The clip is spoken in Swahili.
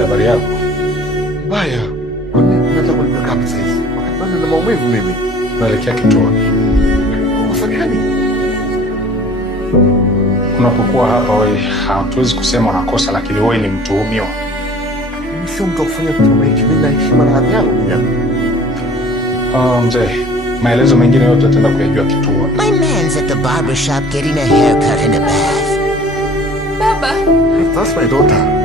Habari yako? Mbaya. Kwa nini unataka kunipeleka hapa sasa? Wakati bado na maumivu mimi. Naelekea kituoni. Kosa gani? Unapokuwa hapa wewe hatuwezi kusema unakosa, lakini wewe ni mtuhumiwa. Mimi sio mtu wa kufanya kitu kama hicho. Mimi na heshima na hadhi yangu kijana. Mzee, maelezo mengine yote tutaenda kuyajua kituoni. My man's at the barber shop getting a haircut and a bath. Baba. That's my daughter.